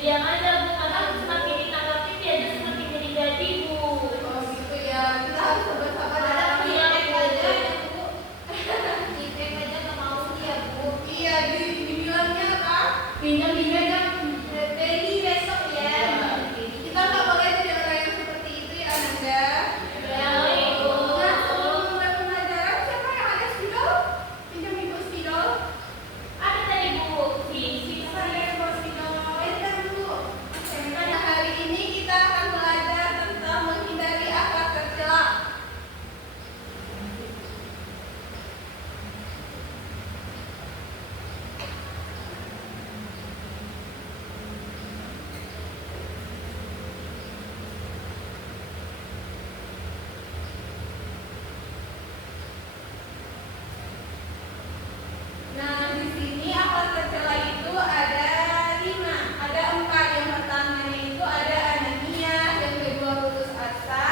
diam aja Bu, karena semakin ditanggapi dia aja semakin jadi Bu. Oh gitu ya, kita harus sabar-sabar dalam Iya Bu. aja ya Bu. Ipek aja nggak mau ya Bu. Iya, dibilangnya apa? Pinjam Dedi besok ya. Kita nggak boleh jadi orang yang seperti itu ya Ananda. Baik Bu. Nah, sebelum mulai pembelajaran, siapa yang ada spidol? Pinjam ibu spidol. Ada tadi Bu, si Saya mau spidol. Bentar dulu. Nah, hari ini kita akan belajar tentang menghindari akhlak tercela. Nah, di sini akhlak tercela itu ada 5, ada 4. Yang pertamanya itu ada Anania, yang kedua putus asa,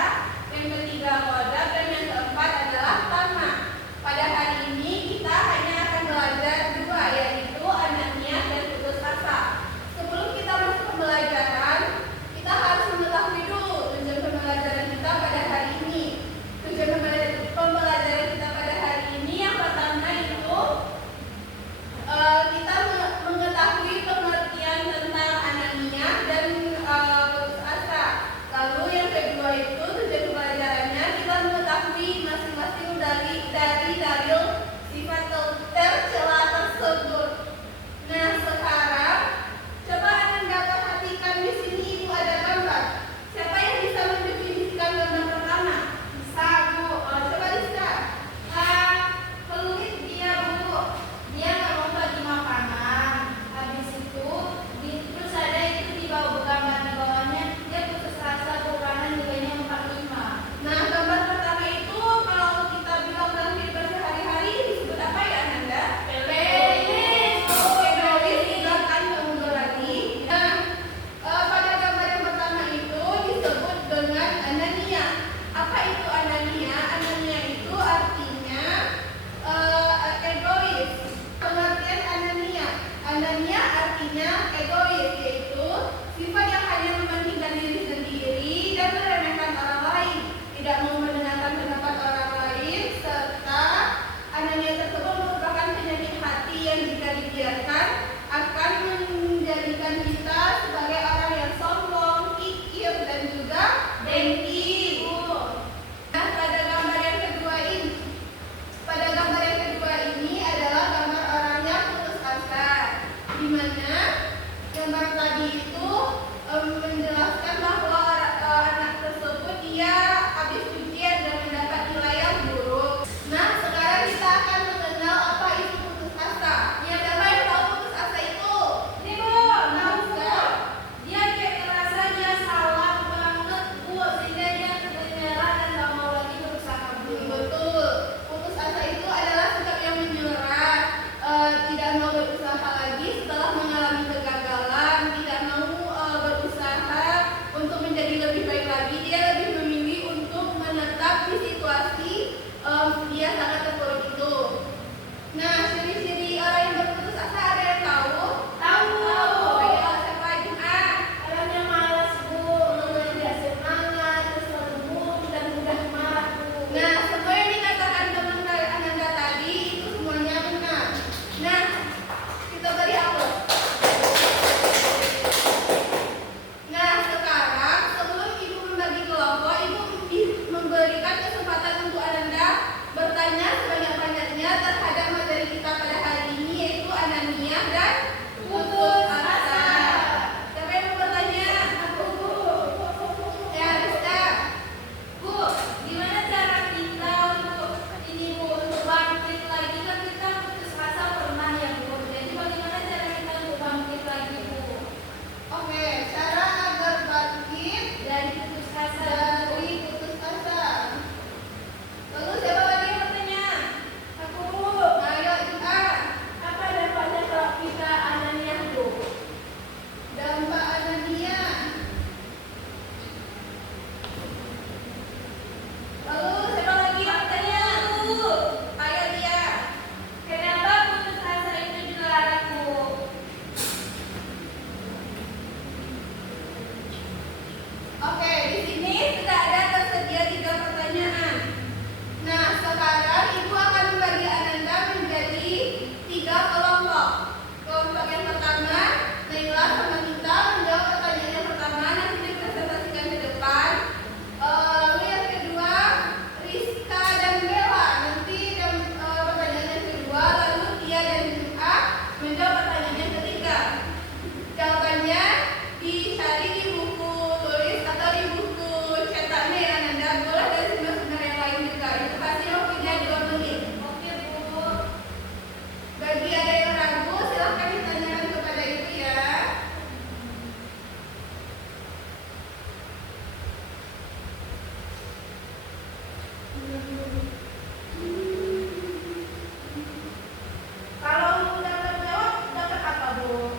yang ketiga kodab, dan yang keempat adalah tamak. Pada hari ini kita hanya akan belajar 2, yaitu Anania dan putus asa. Sebelum kita masuk pembelajaran, kita harus mengetahui dulu tujuan pembelajaran kita pada hari ini. Tujuan pembelajaran kita pada hari ini yang pertama itu kita mengetahui pengertian tentang Anania dan putus asa. Lalu yang kedua itu tujuan pembelajarannya kita mengetahui masing-masing dari dalil sifat tercela tersebut. Nah, sekarang coba Anda perhatikan di sini Ibu ada gambar. Siapa yang bisa mendefinisikan gambar pertama? Bisa Bu. Coba bisa. Peluit dia Bu. Dia nggak mau bagi makanan. Habis itu, terus ada itu di bawah gambar di bawahnya dia putus asa bukanan nilainya 45. Nah, gambar pertama itu kalau kita bilang dalam kehidupan sehari-hari disebut apa ya Nanda? Pelis. Oke, pelis juga kan kamu berarti. Nah, pada gambar yang pertama itu disebut dengan Anania. Apa itu Anania? Anania itu artinya egois. Pengertian Anania artinya egois, yaitu sifat yang hanya mementingkan diri sendiri dan meremehkan orang lain, tidak mau mendengarkan pendapat orang lain, serta Anania tersebut merupakan penyakit hati yang jika dibiarkan akan menjadikan kita sebagai orang yang sombong, kikir, dan juga dengki. Nah, pada gambar yang kedua ini adalah gambar orang yang putus asa, di mana gambar tadi itu menjelaskan bahwa anak tersebut dia habis ujian dan mendapat nilai yang buruk. Nah, sekarang kita akan mengenal apa itu putus asa. Ya, siapa yang tahu putus asa itu? Ini Bu, tahu Bu. Dia kayak ngerasa dia salah banget Bu, sehingga dia menyerah dan gak mau lagi berusaha kabur. Betul. Putus asa itu adalah sikap yang menyerah, tidak mau berusaha lagi setelah mengalami kegagalan, tidak mau berusaha untuk menjadi lebih baik lagi. Dia lebih memilih Oke, di sini sudah ada tersedia 3 pertanyaan. Nah, sekarang Ibu akan membagi Ananda menjadi 3 kelompok. Kelompok yang pertama, Naila sama Nita menjawab pertanyaan yang pertama, nanti dipresentasikan ke depan. Lalu yang kedua, Rizka dan Bella nanti pertanyaan yang kedua, lalu Tia dan Jum'a menjawab pertanyaan yang ketiga. Jawabannya dicari di buku tulis atau di buku cetaknya ya Ananda, boleh dari sumber-sumber yang lain juga. Itu pasti waktunya 2 menit. Oke, Bu. Bagi ada yang ragu, silahkan ditanyakan kepada Ibu ya. Kalau udah terjawab, dapat apa, Bu?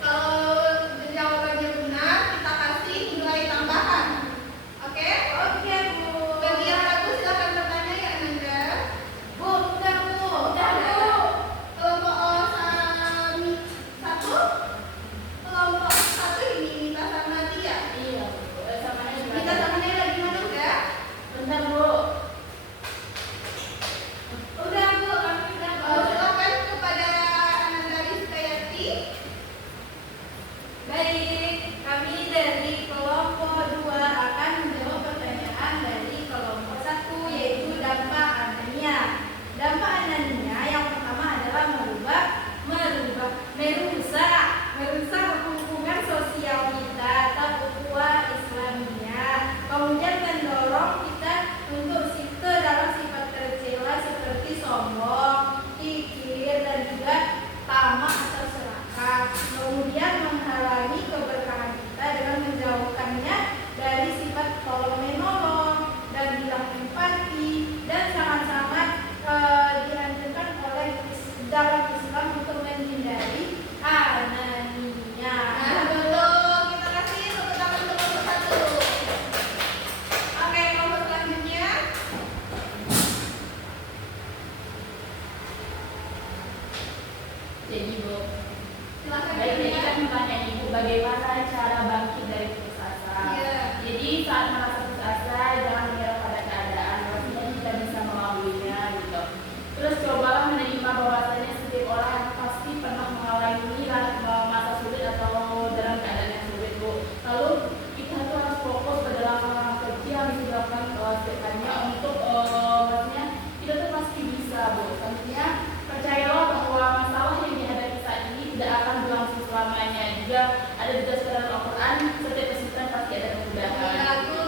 Kalau jawabannya benar, kita kasih nilai tambahan. Oke? Oke, Bu. Bagi yang ragu, silahkan bertanya ya, Ananda. Bu, udah, Bu. Udah, Bu. Kelompok satu, kelompok satu ini Nita sama Tia. Iya, Bu. Samanya Nita sama Nela gimana udah? Bentar, Bu. Udah, Bu. Silakan kepada Ananda Rizkayati. Baik, kami dari kelompok 2 akan menjawab pertanyaan dari kelompok 1, yaitu dampak Anania. Dampak Anania yang pertama adalah merusak hubungan sosial kita atau ukhuwah Islamiyah. Kemudian mendorong kita untuk ke dalam sifat tercela seperti sombong, kikir, dan juga tamak atau serakah. Kemudian menghalangi keberkahan kita dengan menjauhkannya dari sifat tolong menolong dan hilang empati, dan sangat-sangat dianjurkan oleh dalam Islam untuk menghindari anania. Nah, betul. Kita kasih tepuk tangan untuk kelompok satu. Oke, kelompok selanjutnya. Jadi, Bu. Silakan Baik, jadi bertanya. kan bertanya Ibu bagaimana cara bangkit dari putus asa. Iya. Jadi saat merasa putus asa jangan menyerah pada keadaan, maksudnya kita bisa melaluinya gitu. Terus cobalah menerima bahwasanya setiap orang pasti pernah mengalami masa sulit atau dalam keadaan yang sulit, Bu. Lalu kita tuh harus fokus ke dalam kerja yang bisa dilakukan setiap harinya untuk maksudnya kita tuh pasti bisa, Bu. Selanjutnya percayalah bahwa masalah yang dihadapi saat ini tidak akan berlangsung selamanya. Juga ada dijelaskan dalam Al-Quran, setiap kesulitan pasti ada kemudahan. Bagus.